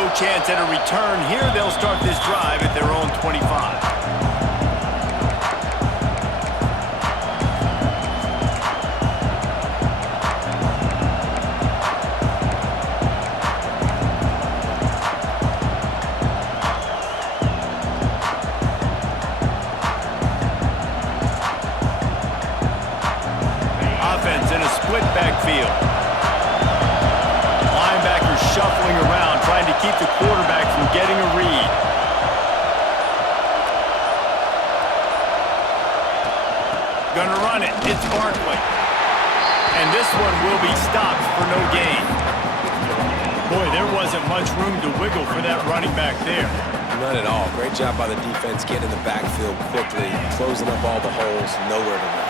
no chance at a return here. They'll start this drive at their own 25. Offense in a split backfield. Linebackers shuffling around, trying to keep the quarterback from getting a read. Gonna run it. It's Barkley. And this one will be stopped for no gain. Boy, there wasn't much room to wiggle for that running back there. None at all. Great job by the defense getting in the backfield quickly, closing up all the holes, nowhere to run.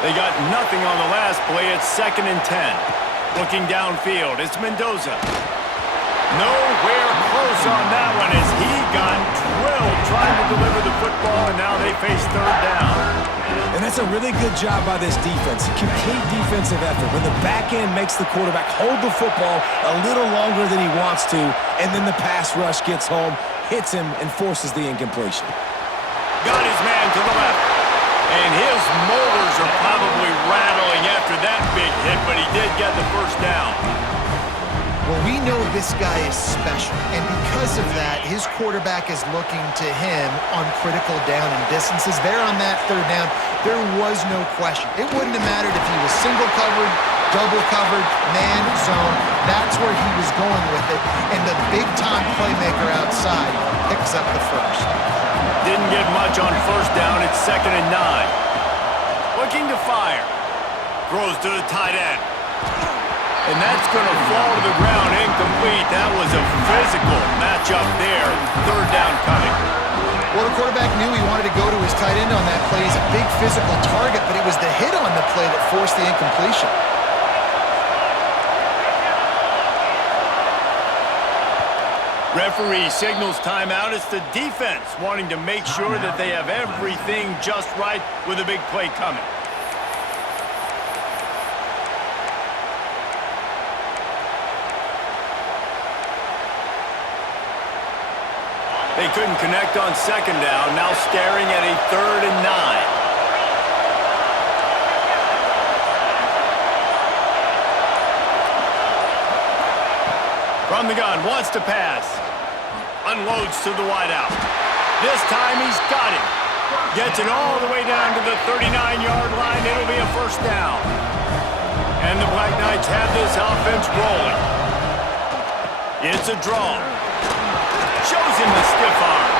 They got nothing on the last play. It's 2nd and 10. Looking downfield, it's Mendoza. Nowhere close on that one as he got drilled trying to deliver the football, and now they face 3rd down. And that's a really good job by this defense. Complete defensive effort. When the back end makes the quarterback hold the football a little longer than he wants to, and then the pass rush gets home, hits him, and forces the incompletion. Got his man to the left. And his molars are probably rattling after that big hit, but he did get the 1st down. Well, we know this guy is special, and because of that, his quarterback is looking to him on critical down and distances. There on that 3rd down, there was no question. It wouldn't have mattered if he was single covered, double covered, man, zone. That's where he was going with it, and the big-time playmaker outside picks up the 1st. Didn't get much on 1st down. It's 2nd and 9. Looking to fire. Throws to the tight end. And that's going to fall to the ground incomplete. That was a physical matchup there. 3rd down coming. Well, the quarterback knew he wanted to go to his tight end on that play. He's a big physical target, but it was the hit on the play that forced the incompletion. Referee signals timeout. It's the defense wanting to make sure that they have everything just right with a big play coming. They couldn't connect on 2nd down. Now staring at a 3rd and 9. From the gun, wants to pass. Unloads to the wideout. This time he's got him. Gets it all the way down to the 39-yard line. It'll be a 1st down. And the Black Knights have this offense rolling. It's a draw. Shows him the stiff arm.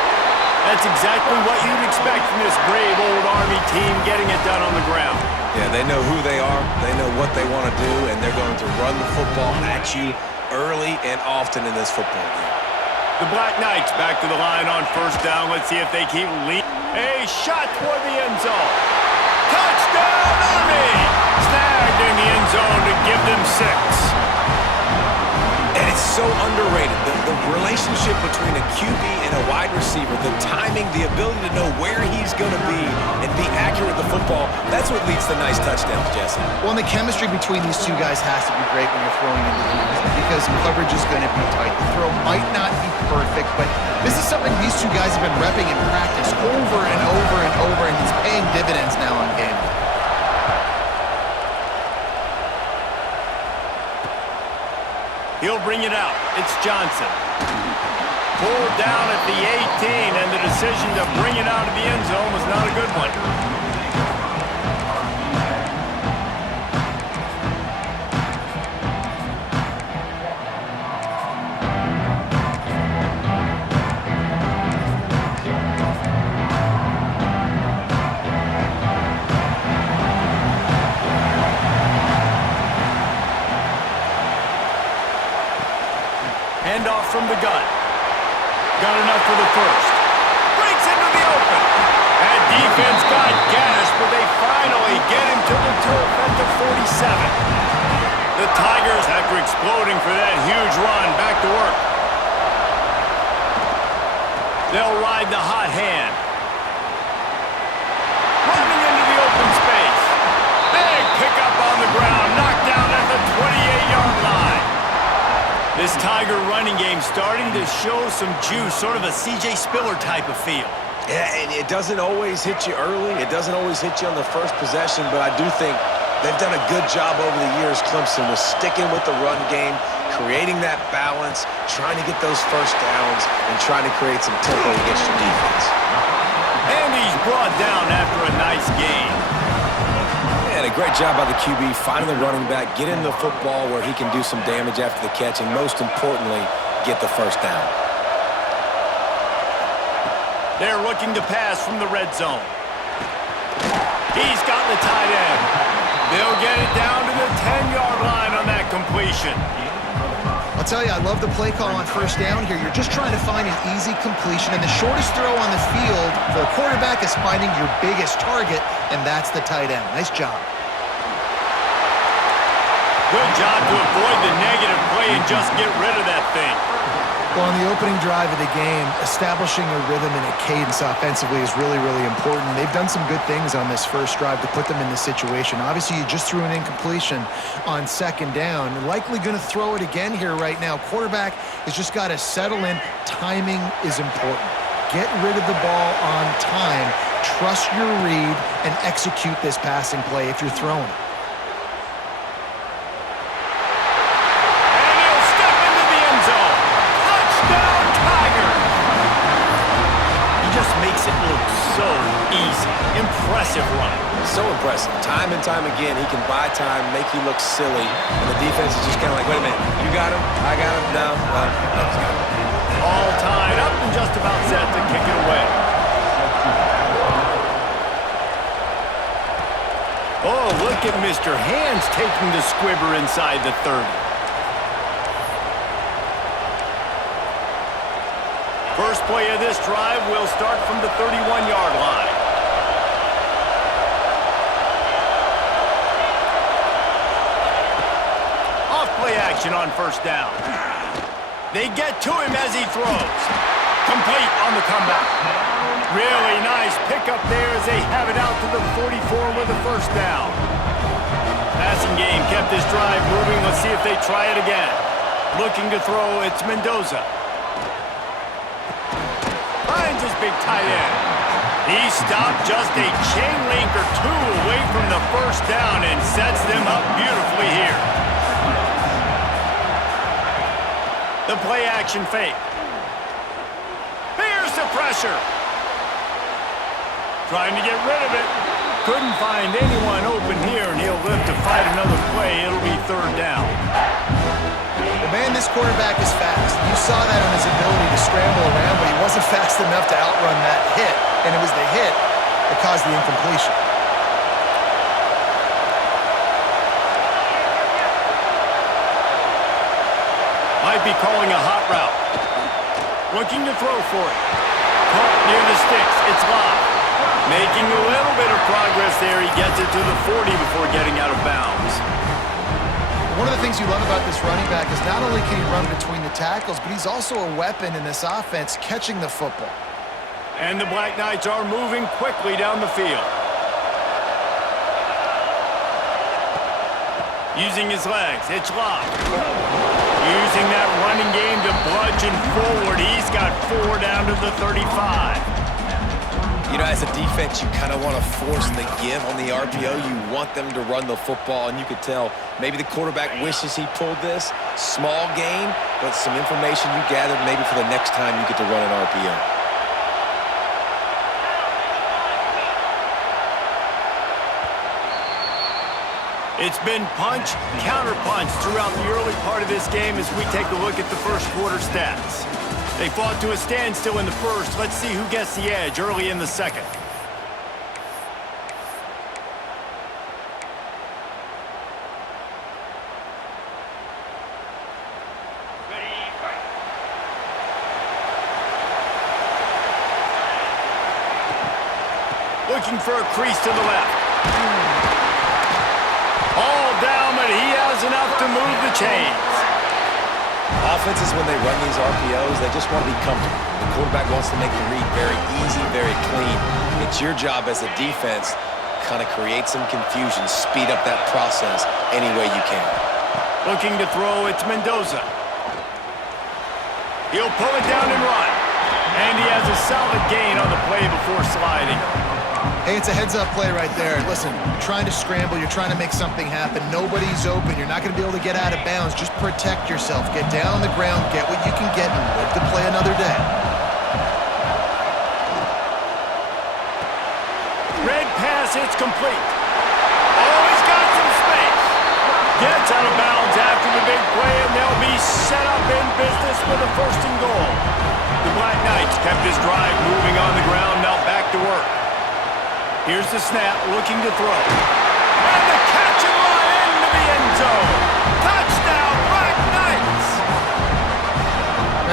That's exactly what you'd expect from this brave old Army team getting it done on the ground. Yeah, they know who they are, they know what they want to do, and they're going to run the football at you early and often in this football game. The Black Knights back to the line on 1st down. Let's see if they keep leading. A shot toward the end zone. Touchdown, Army! Snagged in the end zone to give them 6. And it's so underrated. The relationship between a QB and a wide receiver, the timing, the ability to know where he's going to be and be accurate with the football, that's what leads to nice touchdowns, Jesse. Well, and the chemistry between these two guys has to be great when you're throwing into the defense because coverage is going to be tight. The throw might not be perfect, but this is something these two guys have been repping in practice over and over and over, and it's paying dividends now on game day. He'll bring it out. It's Johnson. Pulled down at the 18, and the decision to bring it out of the end zone was not a good one. Handoff from the gun. Got enough for the 1st. Breaks into the open. That defense got gashed, but they finally get him to the turf at the 47. The Tigers, after exploding for that huge run, back to work. They'll ride the hot hand. Running into the open space. Big pickup on the ground, knocked down at the 28-yard line. This Tiger running game starting to show some juice, sort of a C.J. Spiller type of feel. Yeah, and it doesn't always hit you early. It doesn't always hit you on the first possession, but I do think they've done a good job over the years, Clemson, with sticking with the run game, creating that balance, trying to get those first downs, and trying to create some tempo against your defense. And he's brought down after a nice game. And a great job by the QB, finding the running back, getting the football where he can do some damage after the catch, and most importantly, get the first down. They're looking to pass from the red zone. He's got the tight end. They'll get it down to the 10-yard line on that completion. I'll tell you, I love the play call on first down here. You're just trying to find an easy completion, and the shortest throw on the field for a quarterback is finding your biggest target, and that's the tight end. Nice job. Good job to avoid the negative play and just get rid of that thing. Well, on the opening drive of the game, establishing a rhythm and a cadence offensively is really, really important. They've done some good things on this first drive to put them in this situation. Obviously, you just threw an incompletion on second down. Likely going to throw it again here right now. Quarterback has just got to settle in. Timing is important. Get rid of the ball on time. Trust your read and execute this passing play if you're throwing it. Makes it look so easy. Impressive run. So impressive. Time and time again, he can buy time, make you look silly, and the defense is just kind of like, wait a minute, you got him? I got him? No, he's got him. All tied up and just about set to kick it away. Oh, look at Mr. Hands taking the squibber inside the 30. First play of this drive will start from the 31-yard line. Off play action on first down. They get to him as he throws. Complete on the comeback. Really nice pickup there as they have it out to the 44 with a first down. Passing game kept this drive moving. Let's see if they try it again. Looking to throw, it's Mendoza. Finds his big tight end. He stopped just a chain link or two away from the first down and sets them up beautifully here. The play action fake. Here's the pressure. Trying to get rid of it. Couldn't find anyone open here, and he'll live to fight another play. It'll be third down. Man, this quarterback is fast. You saw that on his ability to scramble around, but he wasn't fast enough to outrun that hit, and it was the hit that caused the incompletion. Might be calling a hot route. Looking to throw for it. Caught near the sticks. It's live. Making a little bit of progress there. He gets it to the 40 before getting out of bounds. One of the things you love about this running back is not only can he run between the tackles, but he's also a weapon in this offense, catching the football. And the Black Knights are moving quickly down the field. Using his legs, it's locked. Using that running game to bludgeon forward. He's got 4 down to the 35. You know, as a defense, you kind of want to force the give on the RPO. You want them to run the football, and you could tell maybe the quarterback wishes he pulled this. Small gain, but some information you gathered maybe for the next time you get to run an RPO. It's been punch, counter-punch throughout the early part of this game as we take a look at the first quarter stats. They fought to a standstill in the first. Let's see who gets the edge early in the second. Looking for a crease to the left. All down, but he has enough to move the chains. Offenses, when they run these RPOs, they just want to be comfortable. The quarterback wants to make the read very easy, very clean. It's your job as a defense, kind of create some confusion, speed up that process any way you can. Looking to throw, it's Mendoza. He'll pull it down and run. And he has a solid gain on the play before sliding. Hey, it's a heads-up play right there. Listen, you're trying to scramble. You're trying to make something happen. Nobody's open. You're not going to be able to get out of bounds. Just protect yourself. Get down on the ground. Get what you can get and live to play another day. Red pass, it's complete. Oh, he's got some space. Gets out of bounds after the big play, and they'll be set up in business with a first and goal. The Black Knights kept this drive moving on the ground, now back to work. Here's the snap, looking to throw. And the catch and run into the end zone. Touchdown, Black Knights!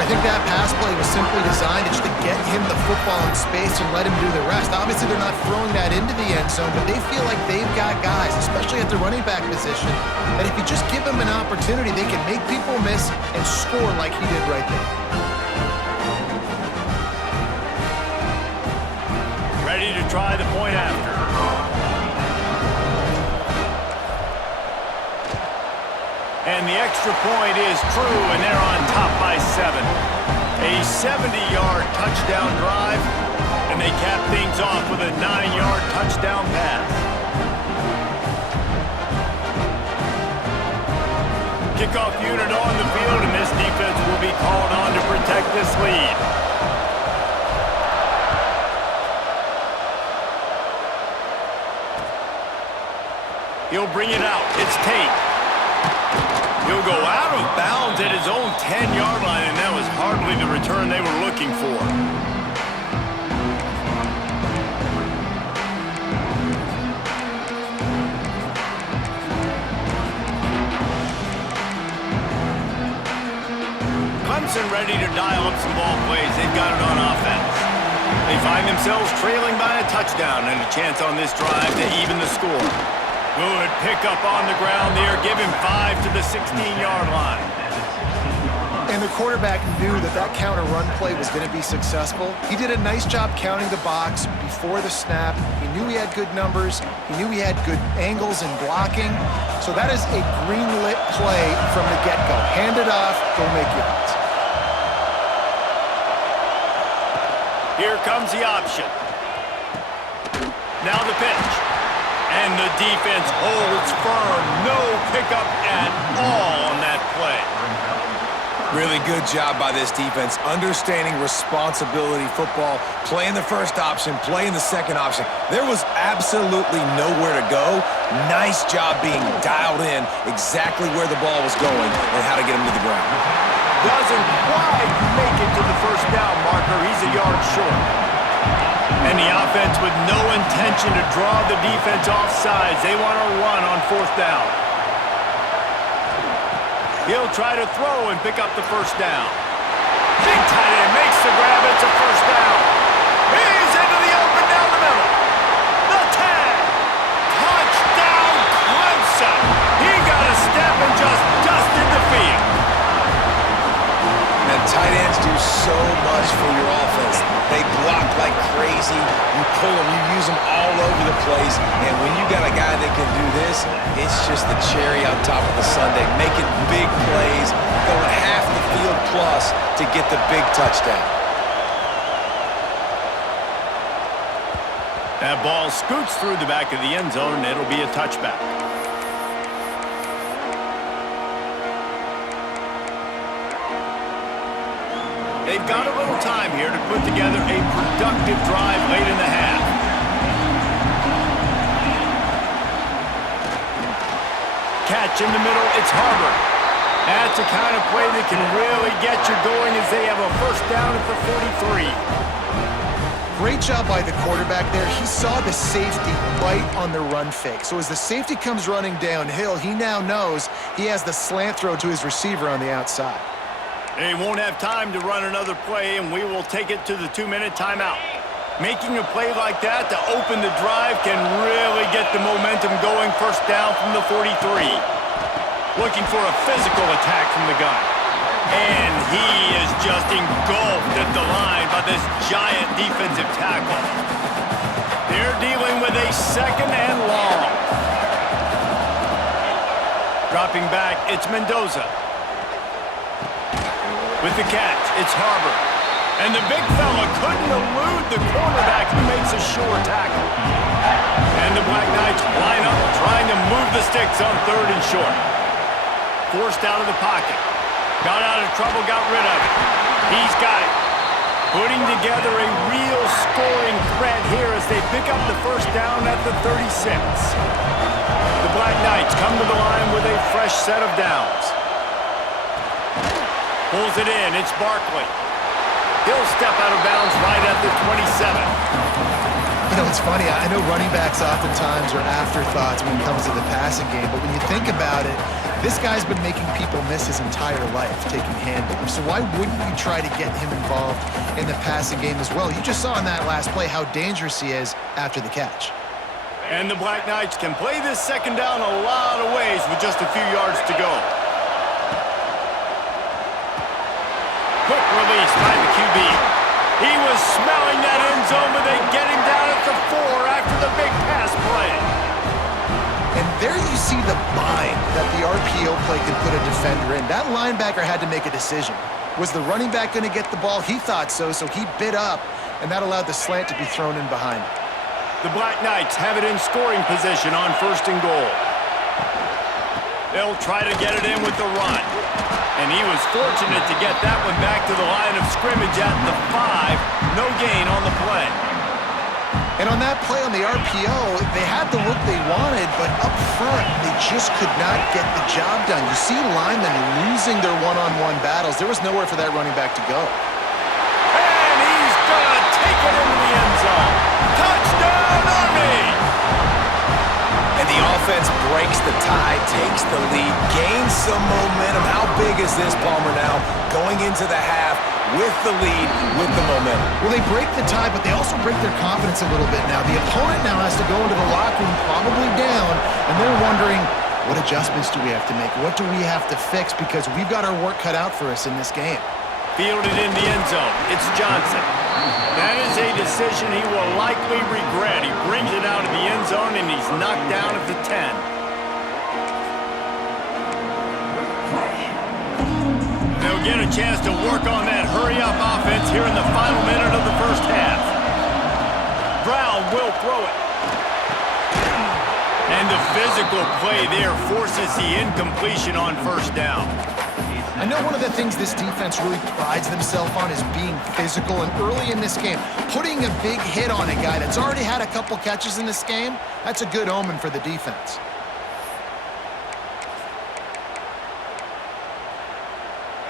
I think that pass play was simply designed just to get him the football in space and let him do the rest. Obviously, they're not throwing that into the end zone, but they feel like they've got guys, especially at the running back position, that if you just give them an opportunity, they can make people miss and score like he did right there. Ready to try the point after. And the extra point is true, and they're on top by 7. A 70-yard touchdown drive, and they cap things off with a 9-yard touchdown pass. Kickoff unit on the field, and this defense will be called on to protect this lead. He'll bring it out. It's Tate. He'll go out of bounds at his own 10-yard line, and that was hardly the return they were looking for. Clemson ready to dial up some ball plays. They've got it on offense. They find themselves trailing by a touchdown and a chance on this drive to even the score. Good pickup on the ground there. Give him 5 to the 16-yard line. And the quarterback knew that that counter run play was going to be successful. He did a nice job counting the box before the snap. He knew he had good numbers. He knew he had good angles and blocking. So that is a green-lit play from the get-go. Hand it off, go make yards. Here comes the option. Now the pitch. And the defense holds firm. No pickup at all on that play. Really good job by this defense, understanding responsibility football, playing the first option, playing the second option. There was absolutely nowhere to go. Nice job being dialed in exactly where the ball was going and how to get him to the ground. Doesn't quite make it to the first down marker. He's a yard short. And the offense with no intention to draw the defense off sides. They want to run on 4th down. He'll try to throw and pick up the first down. Big tight end makes the grab. It's a first down. He's into the open down the middle. The tag. Touchdown, Clemson. He got a step and just dusted the field. And tight ends do so much for your offense. They block like crazy. You pull them, you use them all over the place. And when you got a guy that can do this, it's just the cherry on top of the sundae, making big plays, going half the field plus to get the big touchdown. That ball scoots through the back of the end zone, and it'll be a touchback. They've got a little time here to put together a productive drive late in the half. Catch in the middle, it's Harvard. That's the kind of play that can really get you going as they have a first down at the 43. Great job by the quarterback there. He saw the safety right on the run fake. So as the safety comes running downhill, he now knows he has the slant throw to his receiver on the outside. They won't have time to run another play, and we will take it to the 2-minute timeout. Making a play like that to open the drive can really get the momentum going. First down from the 43. Looking for a physical attack from the gun. And he is just engulfed at the line by this giant defensive tackle. They're dealing with a 2nd and long. Dropping back, it's Mendoza. With the catch, it's Harbor. And the big fella couldn't elude the cornerback who makes a sure tackle. And the Black Knights line up, trying to move the sticks on 3rd and short. Forced out of the pocket. Got out of trouble, got rid of it. He's got it. Putting together a real scoring threat here as they pick up the first down at the 36. The Black Knights come to the line with a fresh set of downs. Pulls it in, it's Barkley. He'll step out of bounds right at the 27. You know, it's funny. I know running backs oftentimes are afterthoughts when it comes to the passing game, but when you think about it, this guy's been making people miss his entire life taking handoffs. So why wouldn't you try to get him involved in the passing game as well? You just saw in that last play how dangerous he is after the catch. And the Black Knights can play this second down a lot of ways with just a few yards to go. Quick release by the QB. He was smelling that end zone, but they get him down at the 4 after the big pass play. And there you see the bind that the RPO play could put a defender in. That linebacker had to make a decision. Was the running back going to get the ball? He thought so, so he bit up, and that allowed the slant to be thrown in behind. The Black Knights have it in scoring position on 1st and goal. They'll try to get it in with the run. And he was fortunate to get that one back to the line of scrimmage at the 5. No gain on the play. And on that play on the RPO, they had the look they wanted, but up front, they just could not get the job done. You see linemen losing their one-on-one battles. There was nowhere for that running back to go. And he's going to take it into the end zone. Touchdown, Army! And the offense breaks the tie, takes the lead, gains some momentum. How big is this, Palmer, now going into the half with the lead, with the momentum? Well, they break the tie, but they also break their confidence a little bit now. The opponent now has to go into the locker room probably down, and they're wondering, what adjustments do we have to make? What do we have to fix? Because we've got our work cut out for us in this game. Fielded in the end zone. It's Johnson. That is a decision he will likely regret. He brings it out of the end zone, and he's knocked down at the 10. They'll get a chance to work on that hurry-up offense here in the final minute of the first half. Brown will throw it. And the physical play there forces the incompletion on 1st down. I know one of the things this defense really prides themselves on is being physical, and early in this game, putting a big hit on a guy that's already had a couple catches in this game, that's a good omen for the defense.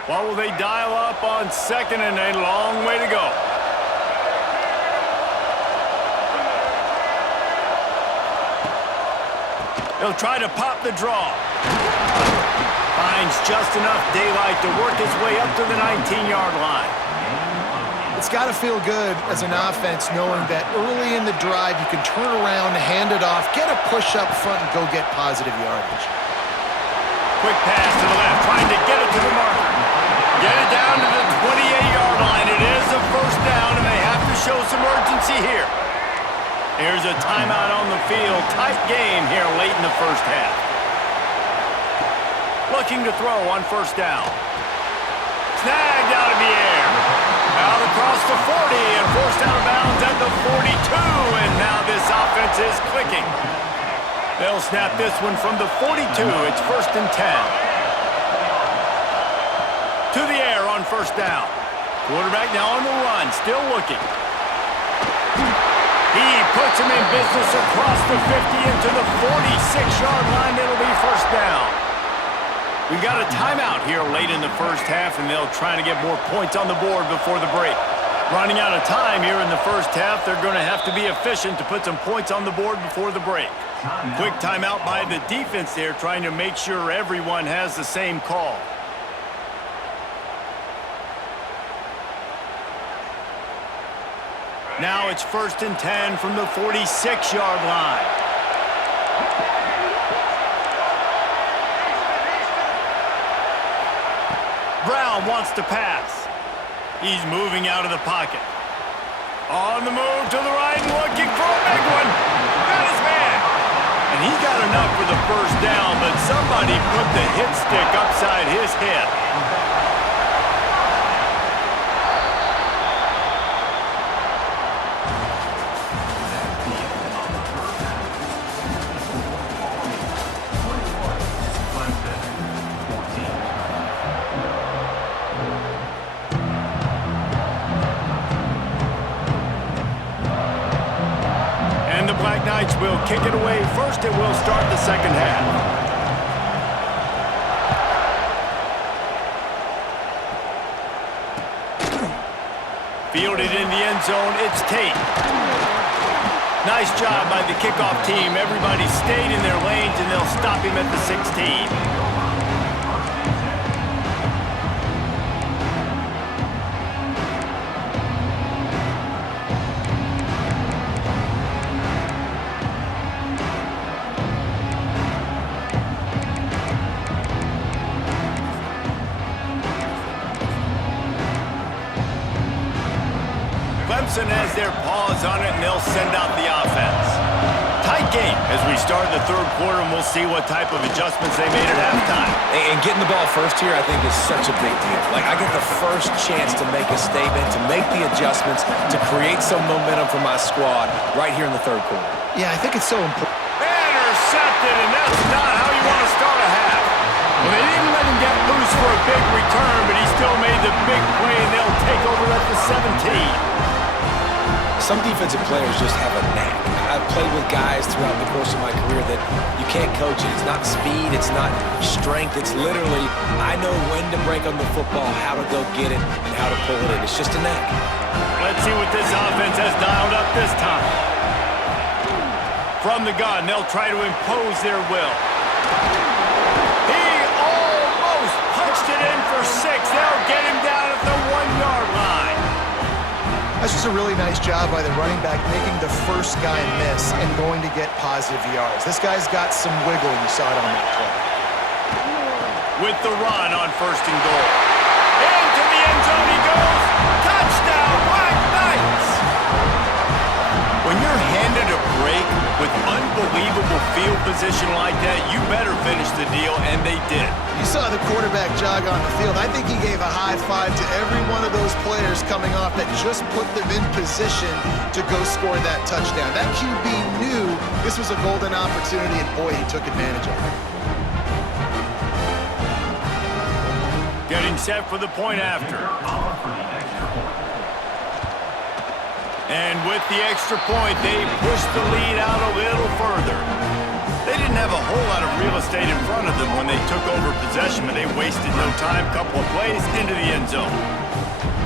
What will they dial up on 2nd and a long way to go? They'll try to pop the draw. Finds just enough daylight to work his way up to the 19-yard line. It's got to feel good as an offense knowing that early in the drive you can turn around, hand it off, get a push up front, and go get positive yardage. Quick pass to the left, trying to get it to the marker. Get it down to the 28-yard line. It is a 1st down, and they have to show some urgency here. Here's a timeout on the field. Tight game here late in the first half. Looking to throw on 1st down. Snagged out of the air. Out across the 40 and forced out of bounds at the 42. And now this offense is clicking. They'll snap this one from the 42. It's 1st and 10. To the air on 1st down. Quarterback now on the run, still looking. He puts him in business across the 50 into the 46-yard line. It'll be 1st down. We've got a timeout here late in the first half, and they'll try to get more points on the board before the break. Running out of time here in the first half, they're going to have to be efficient to put some points on the board before the break. Quick timeout by the defense there, trying to make sure everyone has the same call. Now it's 1st and 10 from the 46-yard line. Brown wants to pass. He's moving out of the pocket. On the move to the right, looking for a big one. Got his man. And he got enough for the 1st down, but somebody put the hit stick upside his head. defense will kick it away first, and we'll start the second half. Fielded in the end zone, it's Tate. Nice job by the kickoff team. Everybody stayed in their lanes, and they'll stop him at the 16. Clemson has their paws on it, and they'll send out the offense. Tight game as we start the third quarter, and we'll see what type of adjustments they made at halftime. And getting the ball first here, I think, is such a big deal. Like, I get the first chance to make a statement, to make the adjustments, to create some momentum for my squad right here in the third quarter. Yeah, I think it's so important. Intercepted, and that's not how you want to start a half. Well, they didn't let him get loose for a big return, but he still made the big play, and they'll take over at the 17. Some defensive players just have a knack. I've played with guys throughout the course of my career that you can't coach it. It's not speed, it's not strength. It's literally, I know when to break on the football, how to go get it, and how to pull it in. It's just a knack. Let's see what this offense has dialed up this time. From the gun, they'll try to impose their will. He almost punched it in for 6. They'll get him down at the 1-yard line. That's just a really nice job by the running back, making the first guy miss and going to get positive yards. This guy's got some wiggle, and you saw it on that play. With the run on 1st and goal. Into the end zone he goes. Touchdown, Black Knights! When you're handed a break with unbelievable field position like that, you better finish the deal, and they did. You saw the quarterback jog on the field. I think he gave a high five to every one of those players coming off that just put them in position to go score that touchdown. That QB knew this was a golden opportunity, and boy, he took advantage of it. Getting set for the point after. And with the extra point, they pushed the lead out a little further. They didn't have a whole lot of real estate in front of them when they took over possession, but they wasted no time. Couple of plays into the end zone.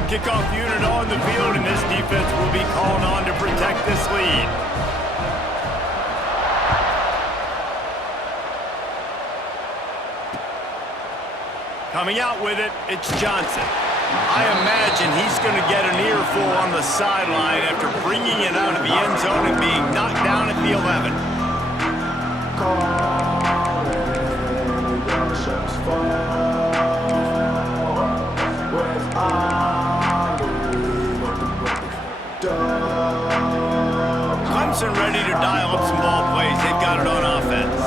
Kickoff unit on the field, and this defense will be called on to protect this lead. Coming out with it, it's Johnson. I imagine he's going to get an earful on the sideline after bringing it out of the end zone and being knocked down at the 11. Clemson ready to dial up some ball plays. They've got it on offense.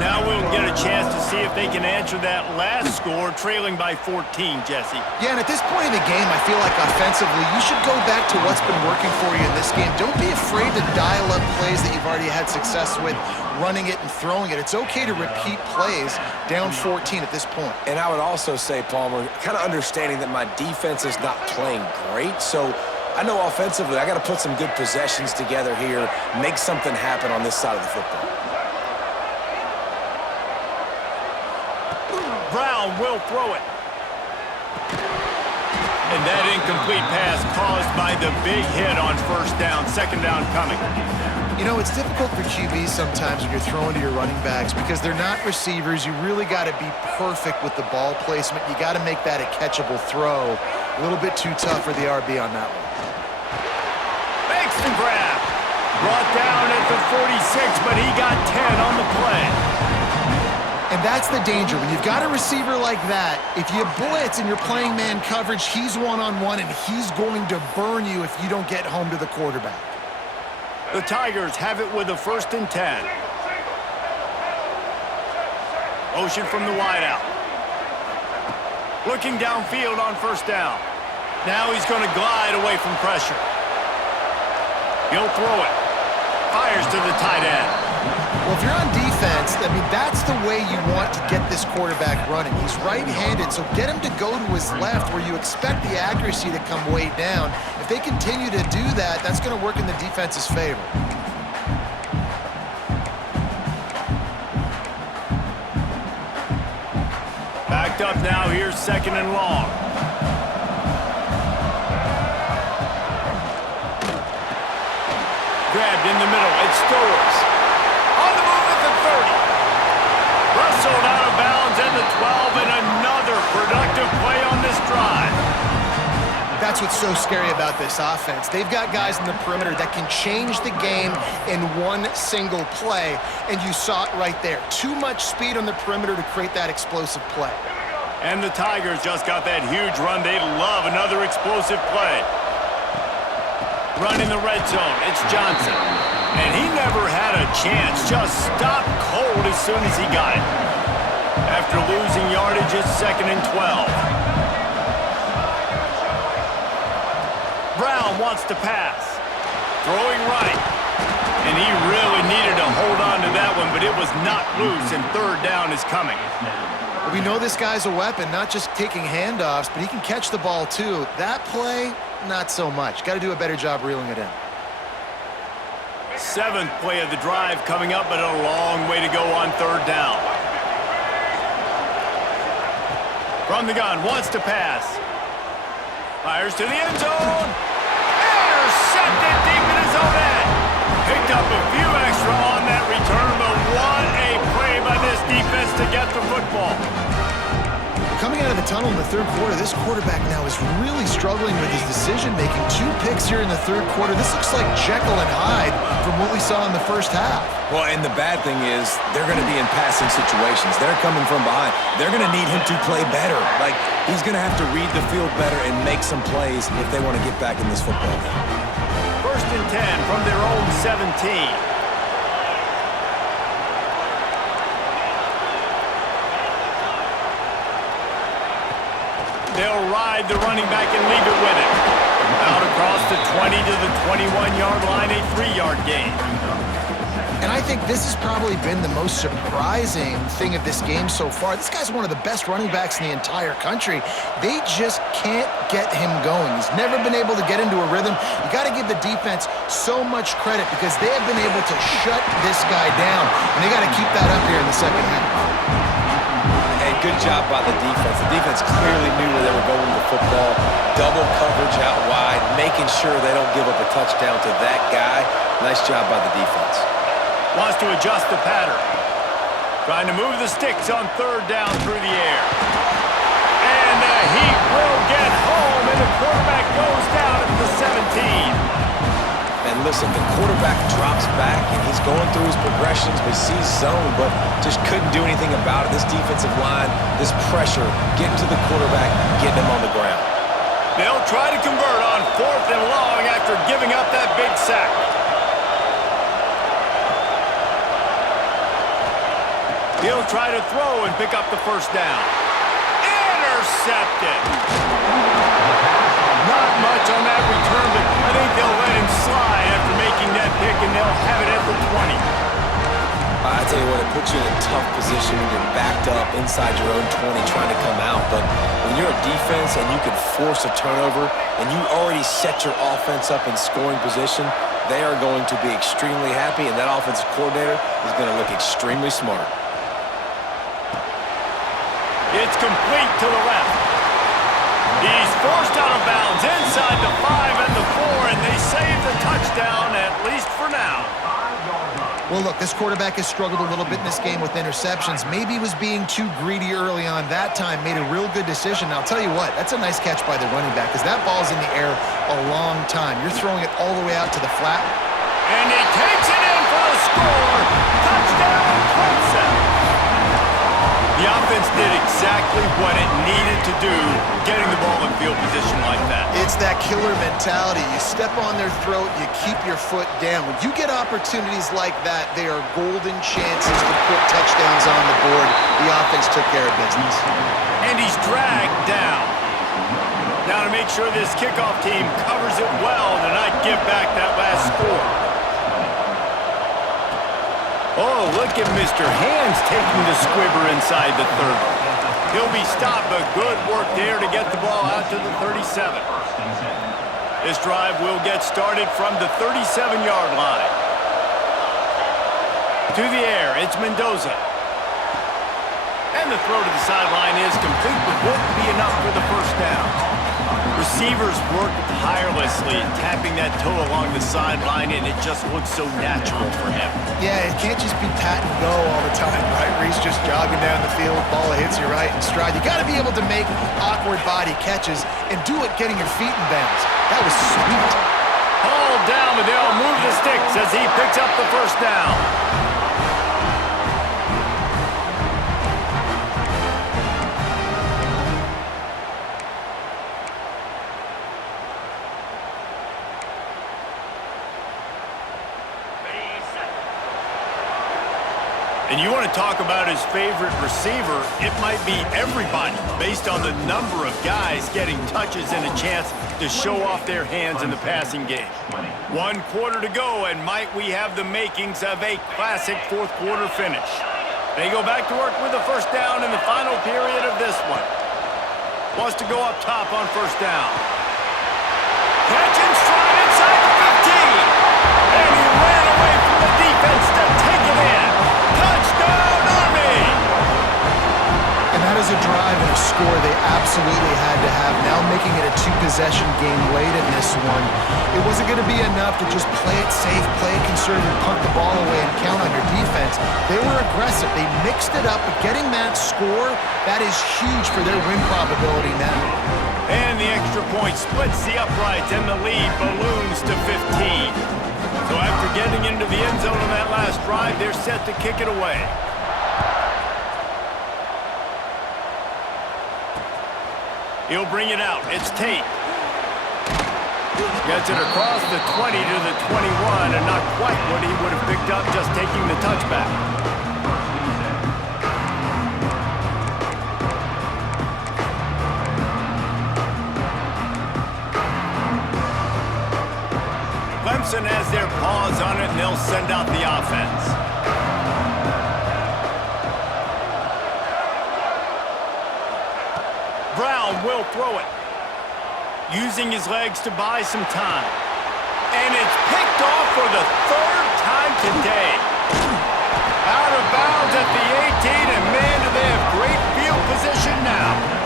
Now we'll get a chance to see if they can answer that last score, trailing by 14, Jesse. Yeah, and at this point in the game, I feel like offensively, you should go back to what's been working for you in this game. Don't be afraid to dial up plays that you've already had success with, running it and throwing it. It's okay to repeat plays down 14 at this point. And I would also say, Palmer, kind of understanding that my defense is not playing great, so I know offensively I got to put some good possessions together here, make something happen on this side of the football. Brown will throw it. And that incomplete pass caused by the big hit on 1st down, 2nd down coming. You know, it's difficult for QBs sometimes when you're throwing to your running backs because they're not receivers. You really got to be perfect with the ball placement. You got to make that a catchable throw. A little bit too tough for the RB on that one. Makes the grab. Brought down at the 46, but he got 10 on the play. And that's the danger. When you've got a receiver like that, if you blitz and you're playing man coverage, he's one-on-one, and he's going to burn you if you don't get home to the quarterback. The Tigers have it with a 1st and 10. Motion from the wideout. Looking downfield on 1st down. Now he's going to glide away from pressure. He'll throw it. Fires to the tight end. Well, if you're on defense, I mean, that's the way you want to get this quarterback running. He's right-handed, so get him to go to his left where you expect the accuracy to come way down. If they continue to do that, that's going to work in the defense's favor. up now. Here's 2nd and long. Grabbed in the middle. It's Stowers. On the move at the 30. Wrestled out of bounds at the 12, and another productive play on this drive. That's what's so scary about this offense. They've got guys in the perimeter that can change the game in one single play, and you saw it right there. Too much speed on the perimeter to create that explosive play. And the Tigers just got that huge run. They love another explosive play. Run in the red zone. It's Johnson. And he never had a chance. Just stopped cold as soon as he got it. After losing yardage, it's 2nd and 12. Brown wants to pass. Throwing right. And he really needed to hold on to that one, but it was not loose, and 3rd down is coming. We know this guy's a weapon, not just taking handoffs, but he can catch the ball too. That play, not so much. Got to do a better job reeling it in. 7th play of the drive coming up, but a long way to go on 3rd down. From the gun, wants to pass. Fires to the end zone. Intercepted deep in his own end. Picked up a few extra on that return, but what a play by this defense to get the football. Coming out of the tunnel in the 3rd quarter, this quarterback now is really struggling with his decision-making. 2 picks here in the 3rd quarter. This looks like Jekyll and Hyde from what we saw in the 1st half. Well, and the bad thing is they're going to be in passing situations. They're coming from behind. They're going to need him to play better. Like, he's going to have to read the field better and make some plays if they want to get back in this football game. 1st and 10 from their own 17. They'll ride the running back and leave it with it. Out across the 20 to the 21-yard line, a 3-yard gain. And I think this has probably been the most surprising thing of this game so far. This guy's one of the best running backs in the entire country. They just can't get him going. He's never been able to get into a rhythm. You got to give the defense so much credit because they have been able to shut this guy down, and they got to keep that up here in the 2nd half. Hey, good job by the defense. The defense clearly knew where they were going with the football. Double coverage out wide, making sure they don't give up a touchdown to that guy. Nice job by the defense. Wants to adjust the pattern. Trying to move the sticks on 3rd down through the air. And the heat will get home, and the quarterback goes down at the 17. And listen, the quarterback drops back, and he's going through his progressions, but sees zone, but just couldn't do anything about it. This defensive line, this pressure, getting to the quarterback, getting him on the ground. They'll try to convert on 4th and long after giving up that big sack. He'll try to throw and pick up the 1st down. Intercepted. Not much on that return, but I think they'll let him slide after making that pick, and they'll have it at the 20. I tell you what, it puts you in a tough position when you're backed up inside your own 20 trying to come out. But when you're a defense and you can force a turnover and you already set your offense up in scoring position, they are going to be extremely happy, and that offensive coordinator is going to look extremely smart. It's complete to the left. He's forced out of bounds inside the 5 and the 4, and they save the touchdown, at least for now. Well, look, this quarterback has struggled a little bit in this game with interceptions. Maybe he was being too greedy early on. That time made a real good decision. Now, I'll tell you what, that's a nice catch by the running back because that ball's in the air a long time. You're throwing it all the way out to the flat. And he takes it in for the score. Touchdown, Clemson. The offense did exactly what it needed to do, getting the ball in field position like that. It's that killer mentality. You step on their throat, you keep your foot down. When you get opportunities like that, they are golden chances to put touchdowns on the board. The offense took care of business. And he's dragged down. Now to make sure this kickoff team covers it well to not give back that last score. Oh, look at Mr. Hands taking the squibber inside the 30. He'll be stopped, but good work there to get the ball out to the 37. This drive will get started from the 37-yard line. To the air, it's Mendoza. And the throw to the sideline is complete, but won't be enough for the first down. Receivers work tirelessly, tapping that toe along the sideline, and it just looks so natural for him. Yeah, it can't just be pat and go all the time, right? Where he's just jogging down the field, ball hits you right in stride. You got to be able to make awkward body catches and do it getting your feet in bounds. That was sweet. Hauled down, but they'll move the sticks as he picks up the first down. And you want to talk about his favorite receiver, it might be everybody based on the number of guys getting touches and a chance to show off their hands in the passing game. 1 quarter to go, and might we have the makings of a classic fourth quarter finish. They go back to work with the first down in the final period of this one. Wants to go up top on first down. Catch and stride inside the 15. And he ran away from the defense to take it in. Touchdown, Army! And that is a drive and a score they absolutely had to have. Now making it a 2-possession game late in this one. It wasn't going to be enough to just play it safe, play it conservative, punt the ball away, and count on your defense. They were aggressive. They mixed it up, but getting that score, that is huge for their win probability now. And the extra point splits the uprights, and the lead balloons to 15. So after getting into the end zone on that last drive, they're set to kick it away. He'll bring it out. It's Tate. Gets it across the 20 to the 21, and not quite what he would have picked up just taking the touchback. Clemson has their paws on it, and they'll send out the offense. Brown will throw it, using his legs to buy some time. And it's picked off for the 3rd time today. Out of bounds at the 18, and man, do they have great field position now.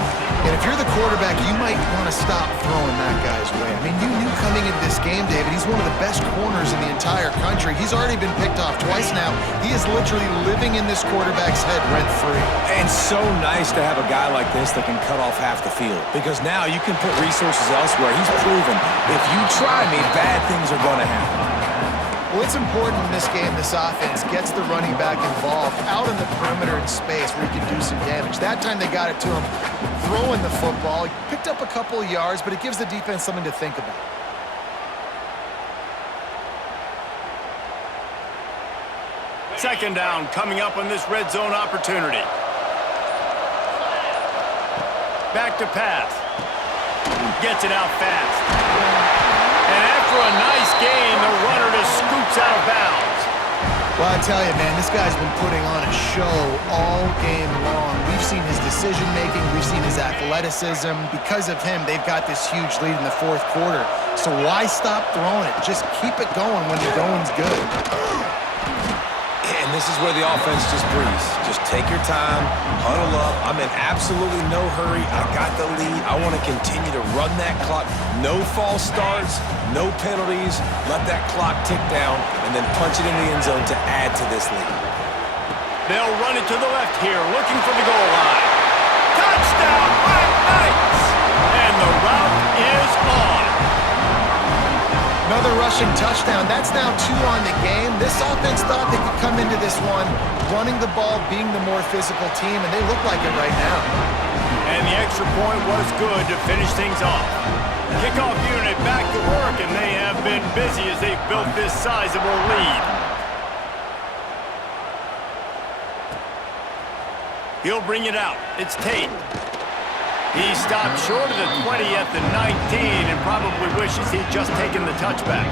And if you're the quarterback, you might want to stop throwing that guy's way. I mean, you knew coming into this game, David, he's one of the best corners in the entire country. He's already been picked off twice now. He is literally living in this quarterback's head rent-free. And so nice to have a guy like this that can cut off half the field, because now you can put resources elsewhere. He's proven if you try me, bad things are going to happen. Well, it's important in this game, this offense gets the running back involved out in the perimeter in space where he can do some damage. That time they got it to him throwing the football. He picked up a couple of yards, but it gives the defense something to think about. Second down coming up on this red zone opportunity. Back to pass. Gets it out fast. And after a nice gain, the runner just scoops out of bounds. Well, I tell you, man, this guy's been putting on a show all game long. We've seen his decision-making. We've seen his athleticism. Because of him, they've got this huge lead in the 4th quarter. So why stop throwing it? Just keep it going when the going's good. And this is where the offense just breathes. Just take your time, huddle up. I'm in absolutely no hurry. I got the lead. I want to continue to run that clock. No false starts, no penalties. Let that clock tick down and then punch it in the end zone to add to this lead. They'll run it to the left here, looking for the goal line. Touchdown, Black Knights! And the route is on. Another rushing touchdown. That's now 2 on the game. This offense thought they could come into this one running the ball, being the more physical team, and they look like it right now. And the extra point was good to finish things off. Kickoff unit back to work, and they have been busy as they've built this sizable lead. He'll bring it out. It's Tate. He stopped short of the 20 at the 19 and probably wishes he'd just taken the touchback.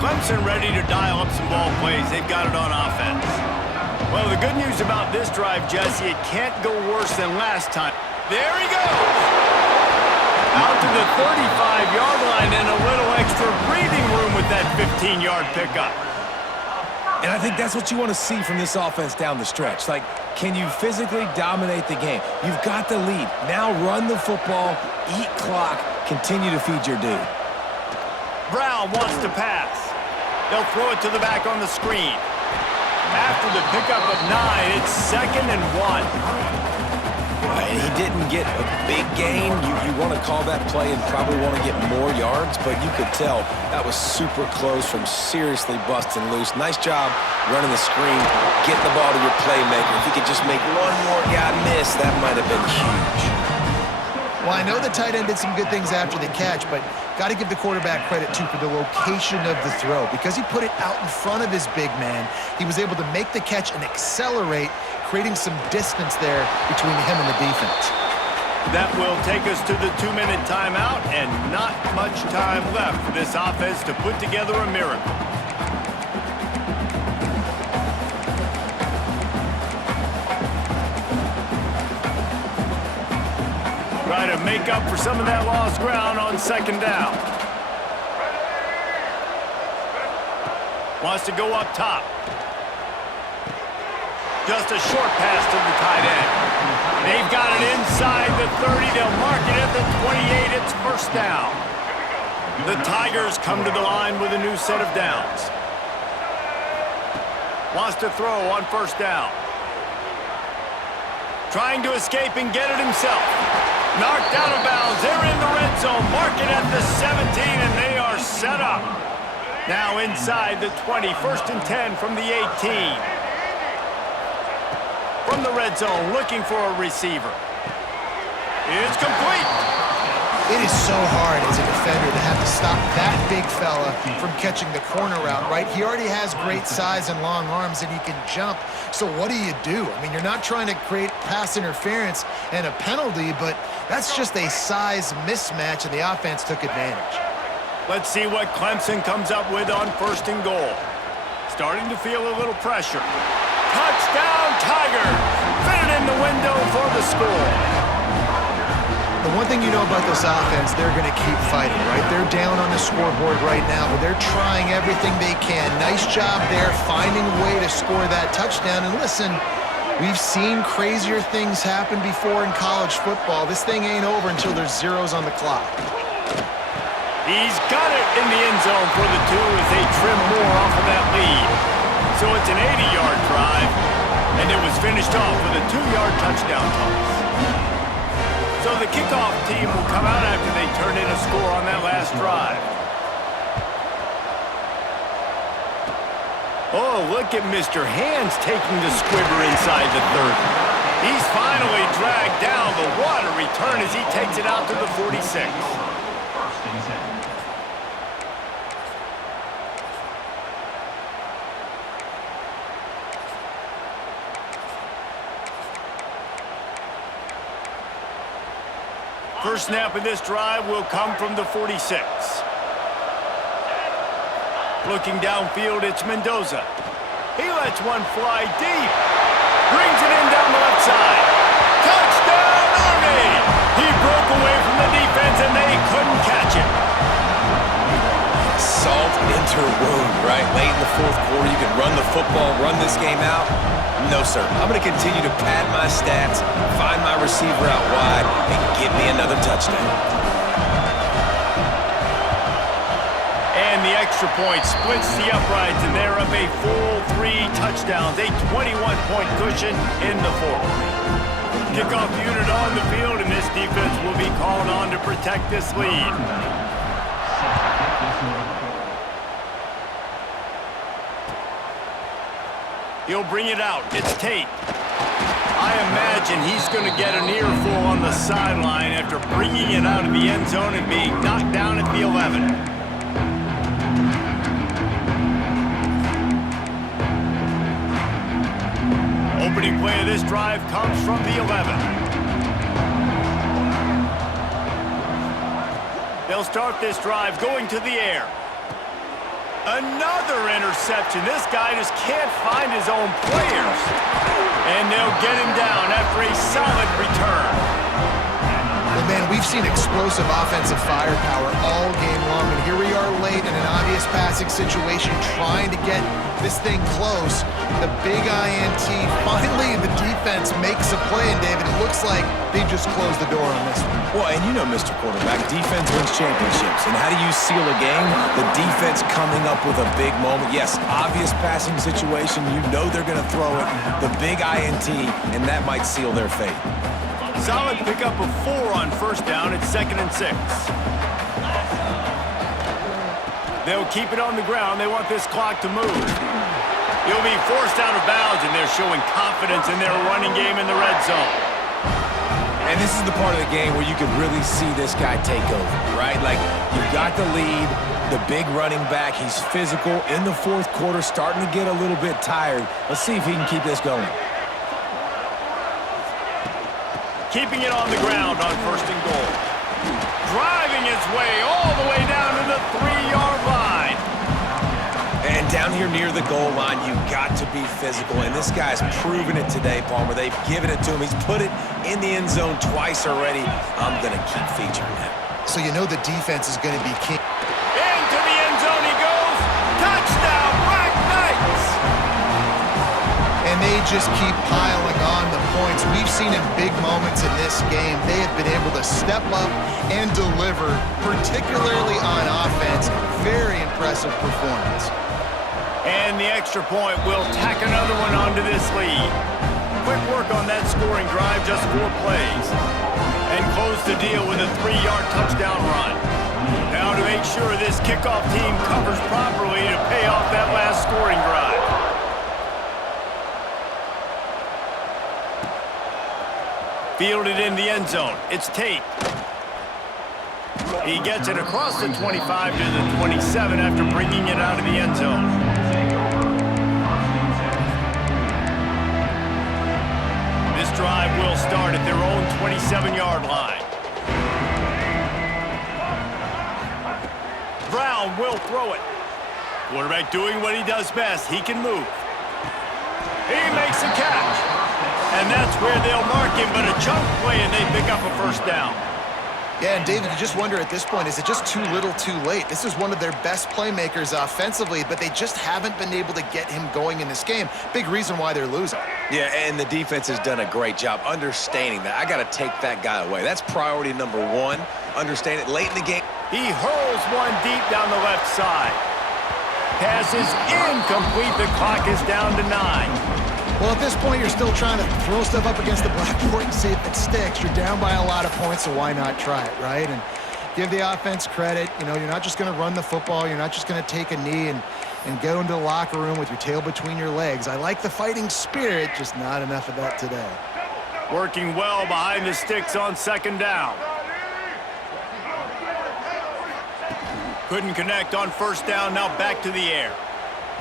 Clemson ready to dial up some ball plays. They've got it on offense. Well, the good news about this drive, Jesse, it can't go worse than last time. There he goes. Out to the 35-yard line and a little extra breathing room with that 15-yard pickup. And I think that's what you want to see from this offense down the stretch. Like, can you physically dominate the game? You've got the lead. Now run the football, eat clock, continue to feed your dude. Brown wants to pass. They'll throw it to the back on the screen. After the pickup of 9, it's 2nd and 1. And he didn't get a big gain. You want to call that play and probably want to get more yards, but you could tell that was super close from seriously busting loose. Nice job running the screen, getting the ball to your playmaker. If he could just make one more guy miss, that might have been huge. Well, I know the tight end did some good things after the catch, but got to give the quarterback credit, too, for the location of the throw. Because he put it out in front of his big man, he was able to make the catch and accelerate, creating some distance there between him and the defense. That will take us to the 2-minute timeout, and not much time left for this offense to put together a miracle. Try to make up for some of that lost ground on 2nd down. Wants to go up top. Just a short pass to the tight end. They've got it inside the 30. They'll mark it at the 28. It's 1st down. The Tigers come to the line with a new set of downs. Wants to throw on 1st down. Trying to escape and get it himself. Knocked out of bounds. They're in the red zone. Mark it at the 17, and they are set up. Now inside the 20. 1st and 10 from the 18. From the red zone, looking for a receiver. It's complete. It is so hard as a defender to have to stop that big fella from catching the corner route, right? He already has great size and long arms, and he can jump. So what do? I mean, you're not trying to create pass interference and a penalty, but that's just a size mismatch, and the offense took advantage. Let's see what Clemson comes up with on 1st and goal. Starting to feel a little pressure. Touchdown, Tigers! Fit it in the window for the score. The one thing you know about this offense, they're going to keep fighting, right? They're down on the scoreboard right now, but they're trying everything they can. Nice job there, finding a way to score that touchdown. And listen, we've seen crazier things happen before in college football. This thing ain't over until there's zeros on the clock. He's got it in the end zone for the 2 as they trim more off of that lead. So it's an 80-yard drive, and it was finished off with a 2-yard touchdown toss. So the kickoff team will come out after they turn in a score on that last drive. Oh, look at Mr. Hands taking the squibber inside the 30. He's finally dragged down. The water return as he takes it out to the 46. First snap of this drive will come from the 46. Looking downfield, it's Mendoza. He lets one fly deep. Brings it in down the left side. Touchdown, Army! He broke away from the defense, and they couldn't catch him. Salt into a wound, right? Late in the 4th quarter, you can run the football, run this game out. No, sir. I'm going to continue to pad my stats, find my receiver out wide, and give me another touchdown. And the extra point splits the uprights, and they're up a full 3 touchdowns, a 21-point cushion in the 4th. Kickoff unit on the field, and this defense will be called on to protect this lead. He'll bring it out. It's Tate. I imagine he's going to get an earful on the sideline after bringing it out of the end zone and being knocked down at the 11. Opening play of this drive comes from the 11. They'll start this drive going to the air. Another interception. This guy just can't find his own players. And they'll get him down after a solid return. Man, we've seen explosive offensive firepower all game long, and here we are late in an obvious passing situation trying to get this thing close. The big INT, finally the defense makes a play, and David, it looks like they just closed the door on this one. Well, and you know, Mr. Quarterback, defense wins championships. And how do you seal a game? The defense coming up with a big moment. Yes, obvious passing situation. You know they're going to throw it. The big INT, and that might seal their fate. Solid pickup of 4 on first down. It's 2nd and 6. They'll keep it on the ground. They want this clock to move. He'll be forced out of bounds, and they're showing confidence in their running game in the red zone. And this is the part of the game where you can really see this guy take over, right? Like, you've got the lead, the big running back. He's physical in the fourth quarter, starting to get a little bit tired. Let's see if he can keep this going. Keeping it on the ground on 1st and goal. Driving his way all the way down to the 3-yard line. And down here near the goal line, you've got to be physical. And this guy's proven it today, Palmer. They've given it to him. He's put it in the end zone twice already. I'm going to keep featuring him. So you know the defense is going to be key. Into the end zone he goes. Touchdown, Black Knights! And they just keep piling on the points. We've seen in big moments in this game, they have been able to step up and deliver, particularly on offense. Very impressive performance. And the extra point will tack another one onto this lead. Quick work on that scoring drive, just 4 plays. And close the deal with a 3-yard touchdown run. Now to make sure this kickoff team covers properly to pay off that last scoring drive. Fielded in the end zone. It's Tate. He gets it across the 25 to the 27 after bringing it out of the end zone. This drive will start at their own 27-yard line. Brown will throw it. Quarterback doing what he does best. He can move. He makes a catch. And that's where they'll mark him, but a chunk play, and they pick up a 1st down. Yeah, and David, you just wonder at this point, is it just too little too late? This is one of their best playmakers offensively, but they just haven't been able to get him going in this game. Big reason why they're losing. Yeah, and the defense has done a great job understanding that. I got to take that guy away. That's priority number 1. Understand it late in the game. He hurls one deep down the left side. Pass is incomplete. The clock is down to 9. Well, at this point, you're still trying to throw stuff up against the blackboard and see if it sticks. You're down by a lot of points, so why not try it, right? And give the offense credit. You know, you're not just going to run the football. You're not just going to take a knee and go into the locker room with your tail between your legs. I like the fighting spirit, just not enough of that today. Working well behind the sticks on 2nd down. Couldn't connect on 1st down, now back to the air.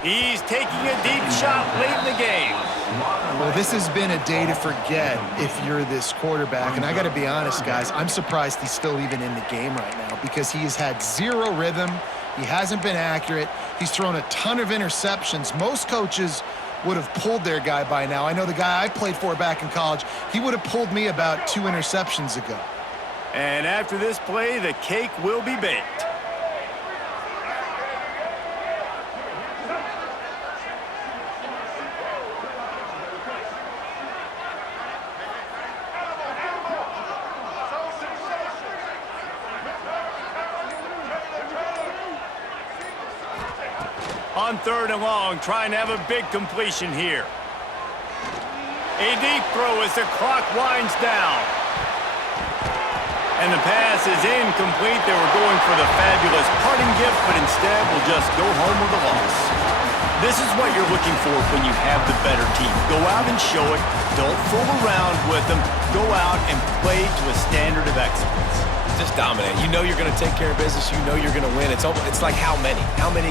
He's taking a deep shot late in the game. Well, this has been a day to forget if you're this quarterback. And I got to be honest, guys, I'm surprised he's still even in the game right now because he has had 0 rhythm. He hasn't been accurate. He's thrown a ton of interceptions. Most coaches would have pulled their guy by now. I know the guy I played for back in college, he would have pulled me about 2 interceptions ago. And after this play, the cake will be baked. On 3rd and long, trying to have a big completion here. A deep throw as the clock winds down. And the pass is incomplete. They were going for the fabulous parting gift, but instead will just go home with a loss. This is what you're looking for when you have the better team. Go out and show it. Don't fool around with them. Go out and play to a standard of excellence. Just dominate. You know you're going to take care of business. You know you're going to win. It's like how many? How many